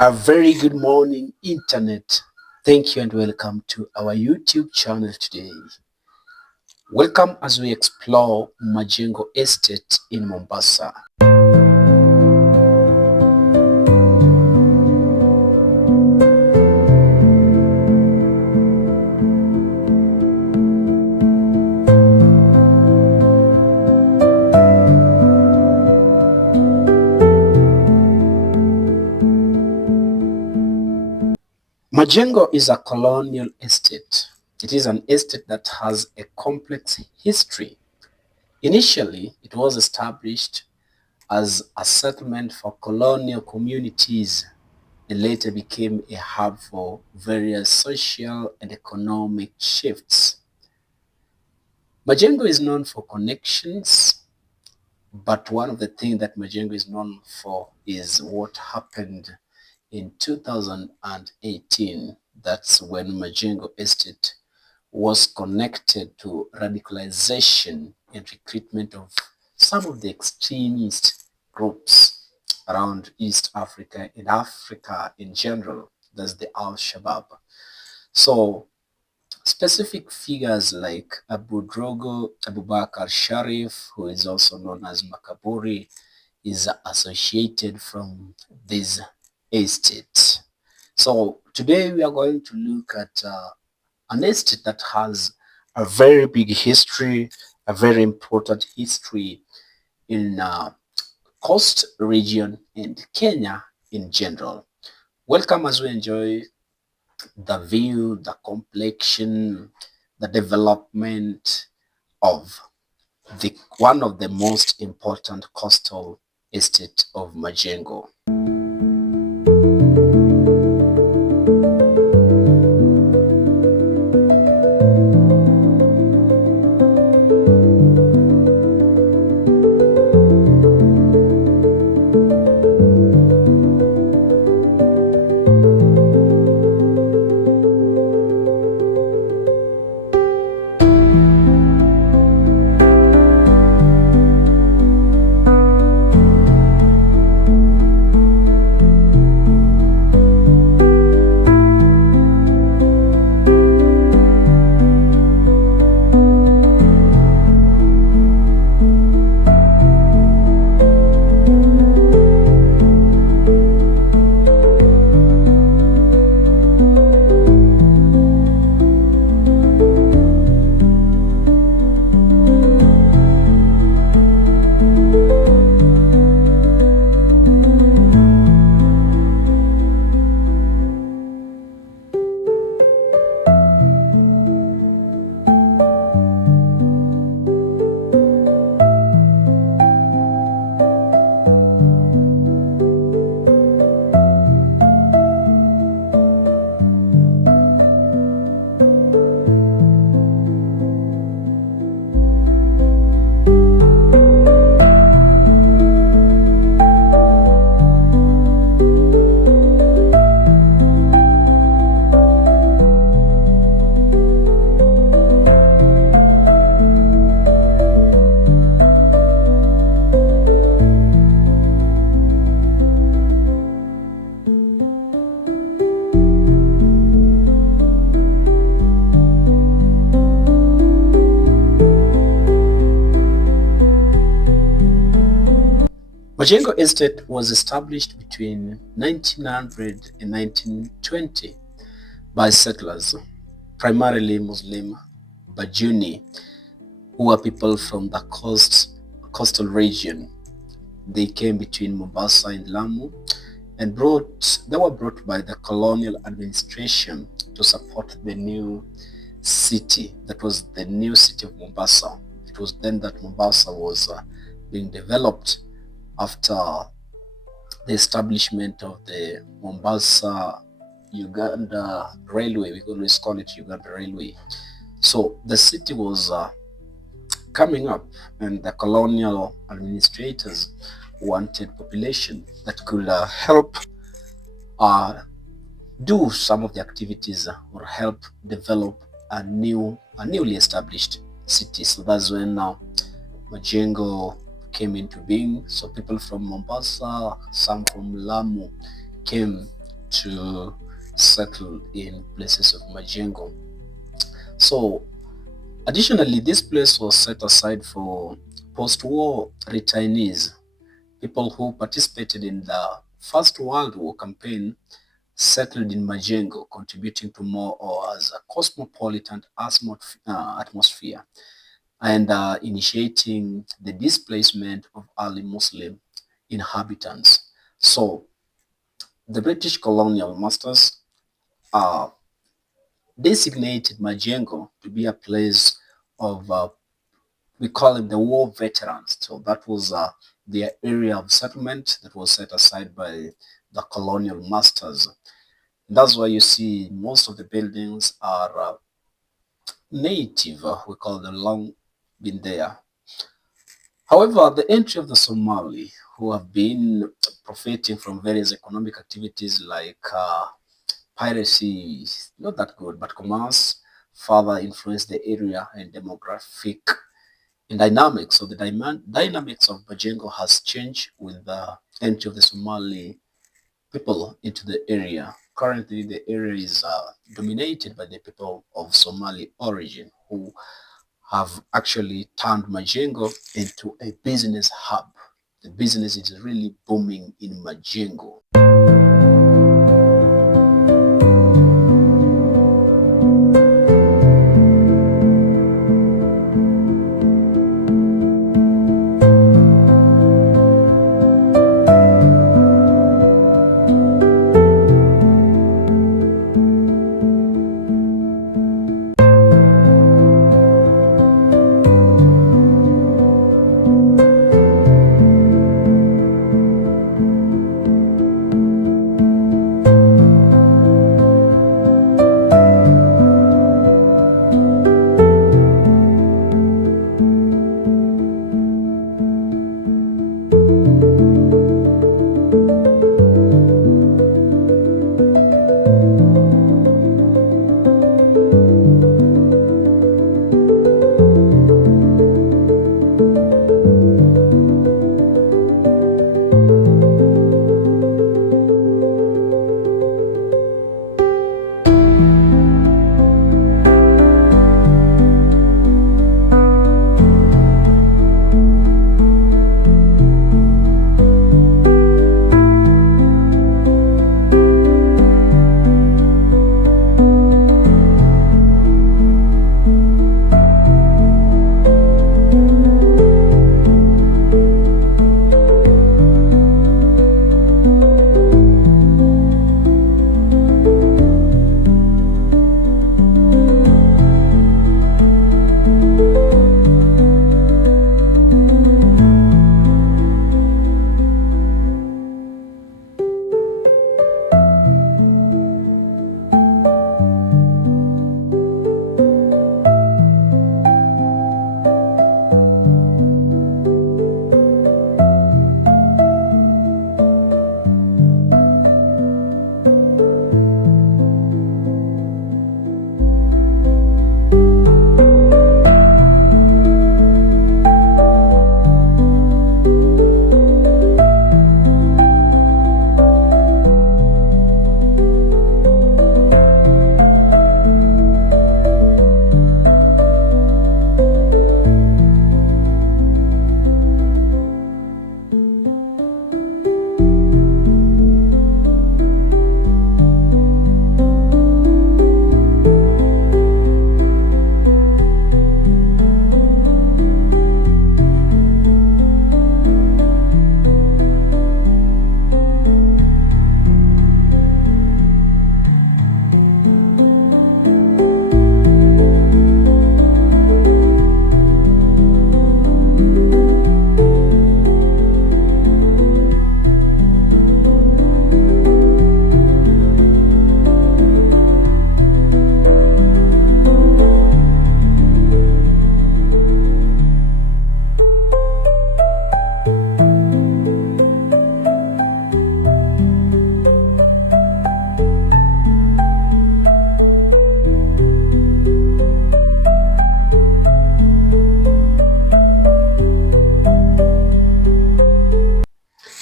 A very good morning, Internet. Thank you and welcome to our YouTube channel today. Welcome as we explore Majengo Estate in Mombasa. Majengo is a colonial estate. It is an estate that has a complex history. Initially, it was established as a settlement for colonial communities and later became a hub for various social and economic shifts. Majengo is known for connections, but one of the things that Majengo is known for is what happened in 2018. That's when Majengo Estate was connected to radicalization and recruitment of some of the extremist groups around East Africa and Africa in general. That's the Al-Shabab. So specific figures like Abu Drogo, Abu Bakr Sharif, who is also known as Makaburi, is associated from this estate. So today we are going to look at an estate that has a very big history, a very important history in coast region and Kenya in general. Welcome as we enjoy the view, the complexion, the development of the one of the most important coastal estate of Majengo. Majengo Estate was established between 1900 and 1920 by settlers, primarily Muslim Bajuni, who are people from the coastal region. They came between Mombasa and Lamu and they were brought by the colonial administration to support the new city. That was the new city of Mombasa. It was then that Mombasa was being developed after the establishment of the Mombasa Uganda Railway. We always call it Uganda Railway. So the city was coming up, and the colonial administrators wanted population that could help do some of the activities or help develop a newly established city. So that's when now Majengo came into being. So people from Mombasa, some from Lamu came to settle in places of Majengo. So additionally, this place was set aside for post-war returnees, people who participated in the First World War campaign settled in Majengo, contributing to more or as a cosmopolitan atmosphere and initiating the displacement of early Muslim inhabitants. So the British colonial masters uh, designated Majengo to be a place of, we call it the war veterans. So that was their area of settlement that was set aside by the colonial masters. That's why you see most of the buildings are native, we call them long been there. However, the entry of the Somali, who have been profiting from various economic activities like piracy, not that good, but commerce, further influenced the area and demographic and dynamics. So the dynamics of Bajengo has changed with the entry of the Somali people into the area. Currently, the area is dominated by the people of Somali origin who have actually turned Majengo into a business hub. The business is really booming in Majengo.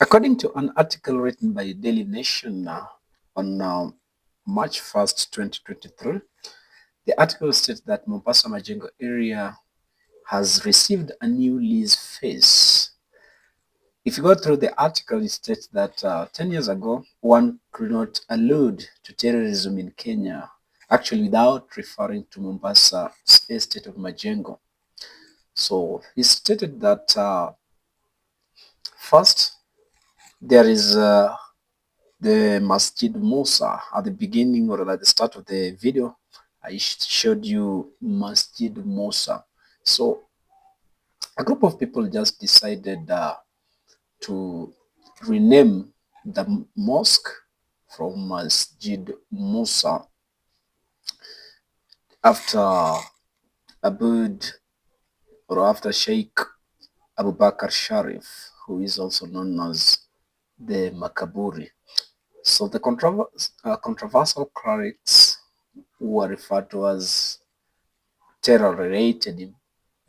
According to an article written by Daily Nation, on March 1st, 2023. The article states that Mombasa Majengo area has received a new lease phase. If you go through the article, it states that 10 years ago, one could not allude to terrorism in Kenya, actually without referring to Mombasa estate of Majengo. So he stated that first, there is the Masjid Musa at the beginning or at the start of the video. I showed you Masjid Musa. So a group of people just decided to rename the mosque from Masjid Musa after Abud or after Sheikh Abu Bakr Sharif, who is also known as the Makaburi. So the controversial clerics who were referred to as terror-related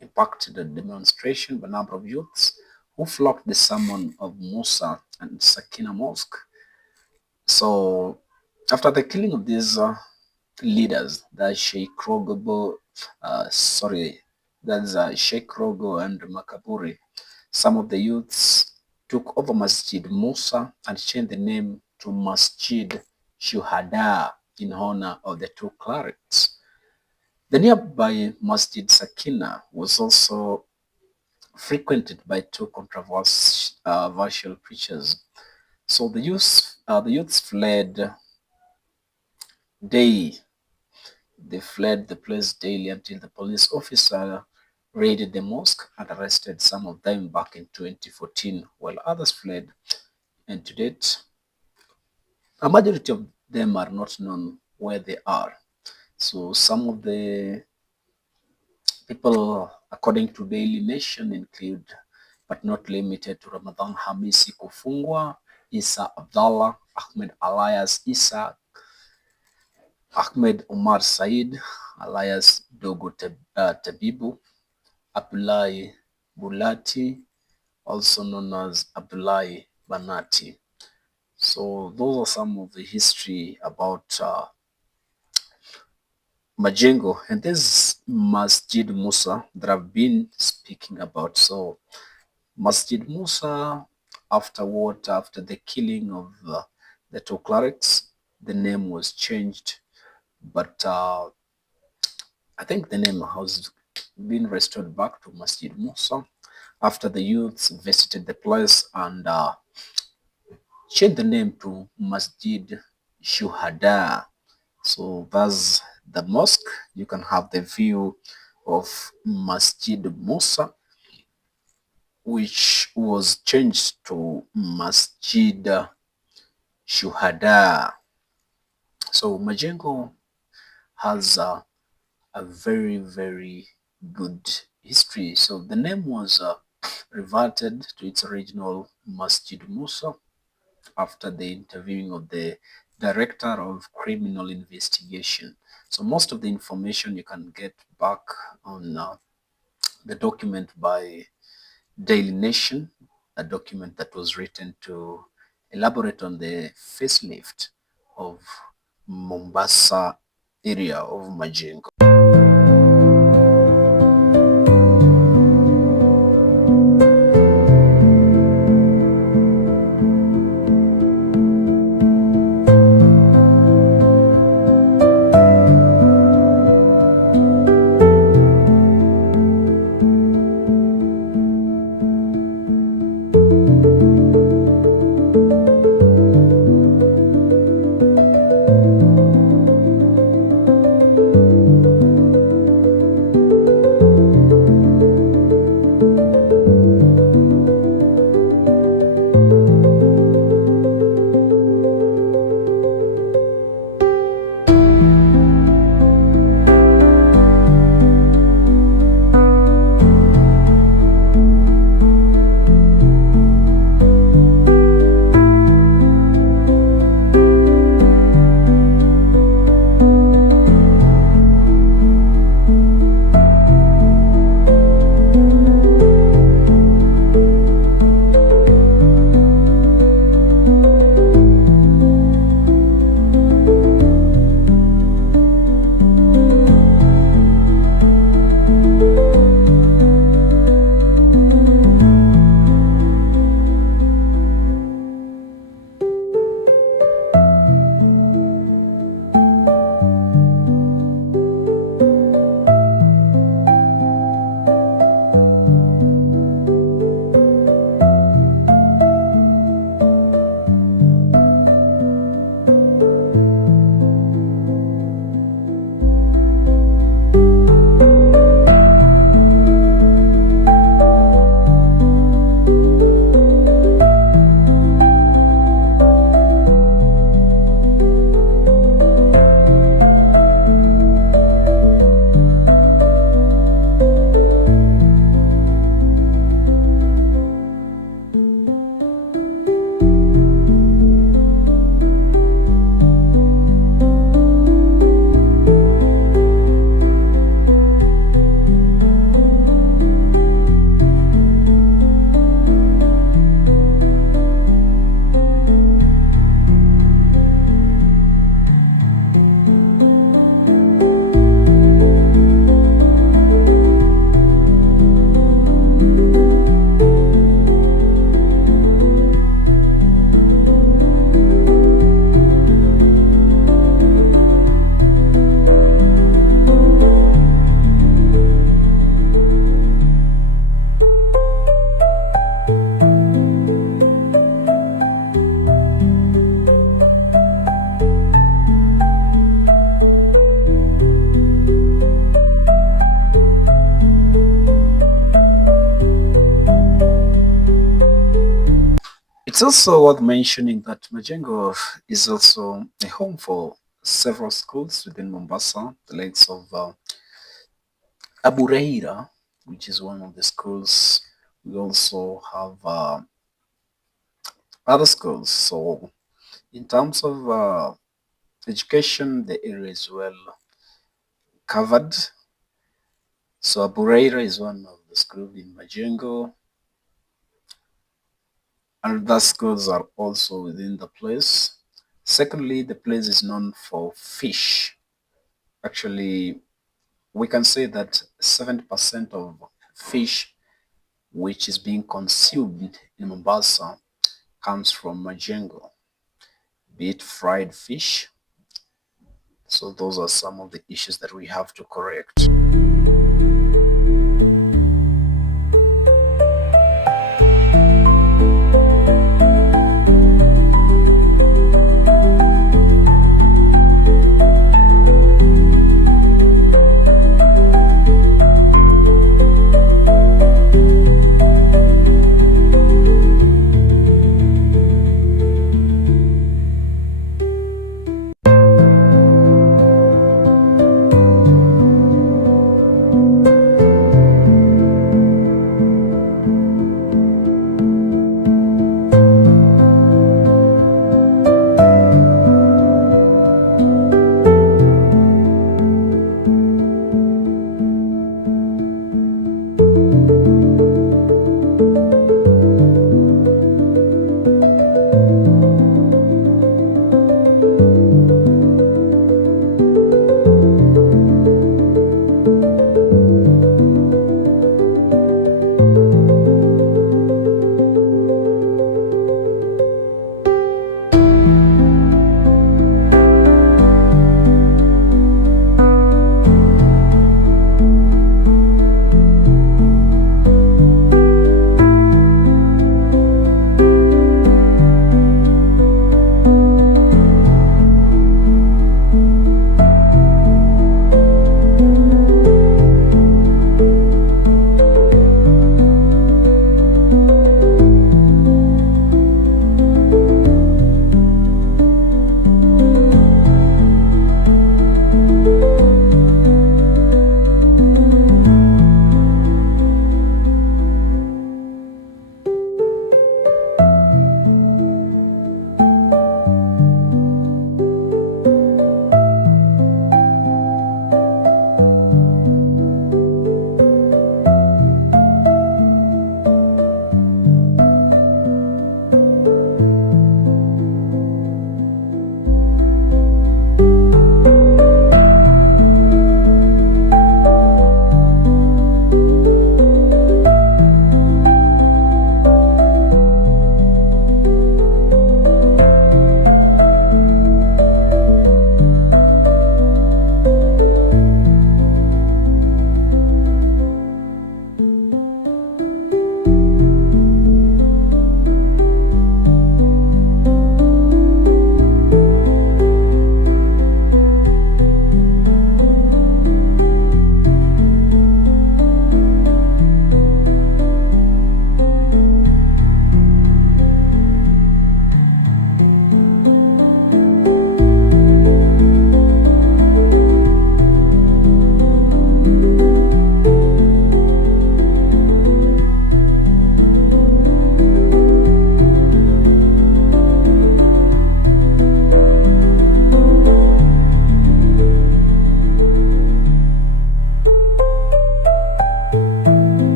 impacted the demonstration by a number of youths who flocked the sermon of Musa and Sakina Mosque. So after the killing of these leaders, that's Sheikh Rogo, Sheikh Rogo and Makaburi, some of the youths took over Masjid Musa and changed the name to Masjid Shuhada in honor of the two clerics. The nearby Masjid Sakina was also frequented by two controversial preachers. So the youths fled daily. They fled the place daily until the police officer raided the mosque and arrested some of them back in 2014, while others fled. And to date, a majority of them are not known where they are. So some of the people, according to Daily Nation, include, but not limited to, Ramadan Hamisi Kufungwa, Isa Abdallah, Ahmed alias Isa, Ahmed Omar Said alias Dogo Tabibu, Abdullahi Bulati, also known as Abdullahi Banati. So those are some of the history about Majengo, and this Masjid Musa that I've been speaking about. So Masjid Musa, after the killing of the two clerics, the name was changed, but I think the name has been restored back to Masjid Musa after the youths visited the place and changed the name to Masjid Shuhada. So that's the mosque. You can have the view of Masjid Musa, which was changed to Masjid Shuhada. So Majengo has a very, very good history. So the name was reverted to its original Masjid Musa after the interviewing of the Director of Criminal Investigation. So most of the information you can get back on the document by Daily Nation, a document that was written to elaborate on the facelift of Mombasa area of Majengo. It's also worth mentioning that Majengo is also a home for several schools within Mombasa, the likes of Abureira, which is one of the schools. We also have other schools. So, in terms of education, the area is well covered. So, Abureira is one of the schools in Majengo. Other schools are also within the place. Secondly, the place is known for fish. Actually, we can say that 70% of fish which is being consumed in Mombasa comes from Majengo, be it fried fish. So those are some of the issues that we have to correct.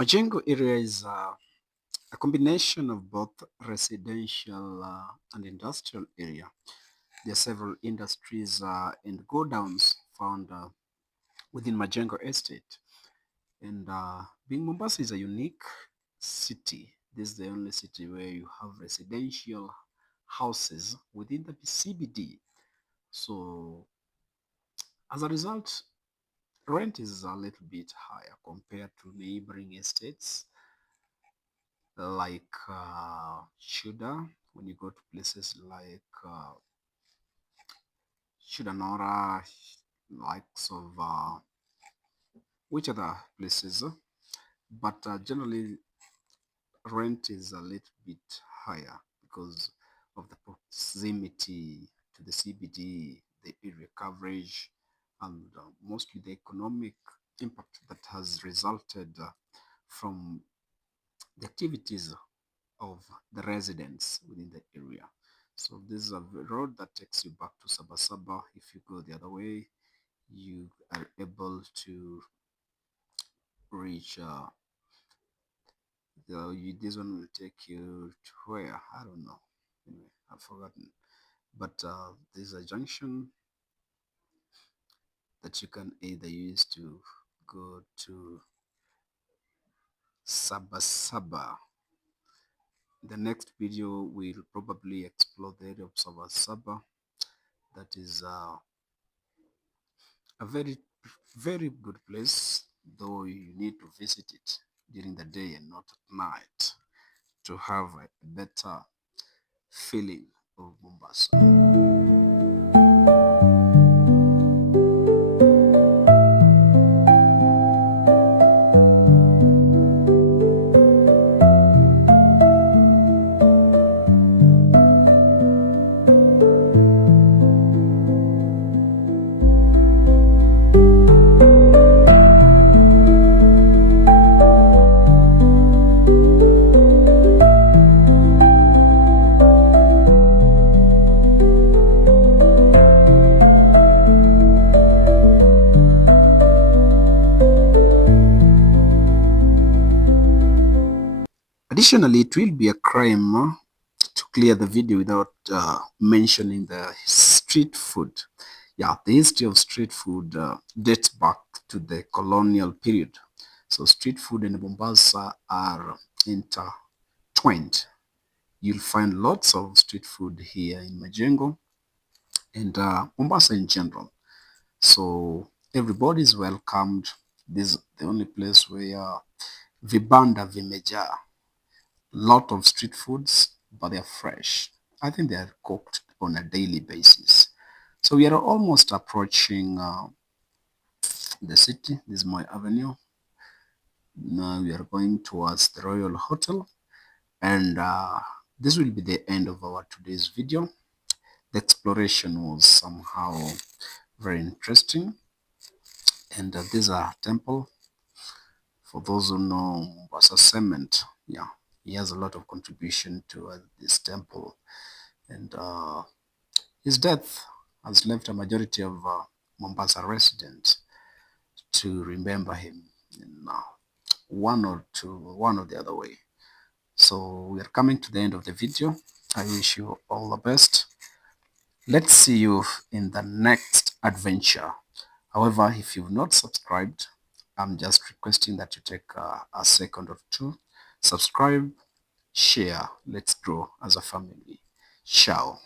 Majengo area is a combination of both residential and industrial area. There are several industries and go-downs found within Majengo Estate. And being Mombasa is a unique city. This is the only city where you have residential houses within the CBD. So as a result, rent is a little bit higher compared to neighboring estates like Shuda. When you go to places like Shudanora, likes of which other places, but generally rent is a little bit higher because of the proximity to the CBD, the area coverage, and mostly the economic impact that has resulted from the activities of the residents within the area. So this is a road that takes you back to Sabasaba. If you go the other way, you are able to reach this one will take you to where? I don't know. Anyway, I've forgotten. But there's a junction that you can either use to go to Sabasaba. The next video will probably explore the area of Sabasaba. That is a very good place, though you need to visit it during the day and not at night to have a better feeling of Mombasa. Additionally, it will be a crime to clear the video without mentioning the street food. Yeah, the history of street food dates back to the colonial period. So street food and Mombasa are intertwined. You'll find lots of street food here in Majengo and Mombasa in general. So everybody is welcomed. This is the only place where vibanda vimejaa. Lot of street foods, but they're fresh. I think they are cooked on a daily basis. So we are almost approaching the city. This is my avenue. Now we are going towards the Royal Hotel, and this will be the end of our today's video. The exploration was somehow very interesting, and this is a temple. For those who know Mombasa Cement, yeah, he has a lot of contribution to this temple, and his death has left a majority of Mombasa residents to remember him in one or the other way. So we are coming to the end of the video. I wish you all the best. Let's see you in the next adventure. However, if you've not subscribed, I'm just requesting that you take a second or two, subscribe, share. Let's grow as a family. Ciao.